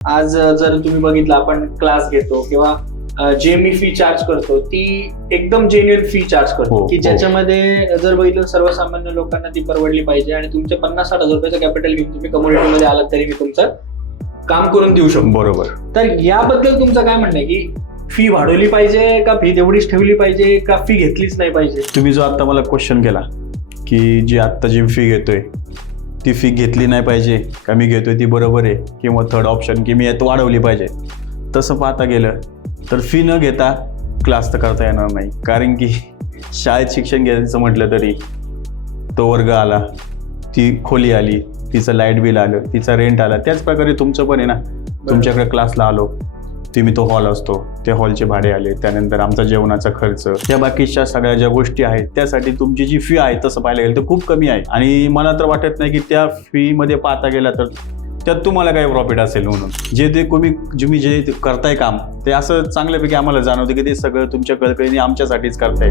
आज जर तुम्ही बघितलं, आपण क्लास घेतो किंवा जे मी फी चार्ज करतो ती एकदम जेन्युइन फी चार्ज करतो, की ज्याच्यामध्ये जर बघितलं सर्वसामान्य लोकांना ती परवडली पाहिजे आणि तुमचे 50-60 हजार रुपयाचं कॅपिटल घेऊन तुम्ही कम्युनिटीमध्ये आलात तरी मी तुमचं काम करून देऊ शकतो. बरोबर. तर याबद्दल तुमचं काय म्हणणं आहे, की फी वाढवली पाहिजे का फी तेवढीच ठेवली पाहिजे का फी घेतलीच नाही पाहिजे? तुम्ही जो आता मला क्वेश्चन केला की जी आत्ता जी फी घेतोय ती फी घेतली नाही पाहिजे का मी घेतोय ती बरोबर आहे, किंवा थर्ड ऑप्शन की मी यात वाढवली पाहिजे, तसं पाहता गेलं तर फी न घेता क्लास तर करता येणार नाही. कारण की शाळेत शिक्षण घ्यायचं म्हटलं तरी तो वर्ग आला, ती खोली आली, तिचं लाईट बिल आलं, तिचा रेंट आला, त्याच प्रकारे तुमचं पण आहे ना. तुमच्याकडे क्लासला आलो, तुम्ही तो हॉल असतो, त्या हॉलचे भाडे आले, त्यानंतर आमचा जेवणाचा खर्च, त्या बाकीच्या सगळ्या ज्या गोष्टी आहेत त्यासाठी तुमची जी फी आहे तसं पाहायला गेलं तर खूप कमी आहे. आणि मला तर वाटत नाही की त्या फीमध्ये पाहता गेला तर त्यात तुम्हाला काही प्रॉफिट असेल म्हणून. तुम्ही जे करताय काम ते असं चांगल्यापैकी आम्हाला जाणवते की ते सगळं तुमच्या कळकळीने आमच्यासाठीच करताय.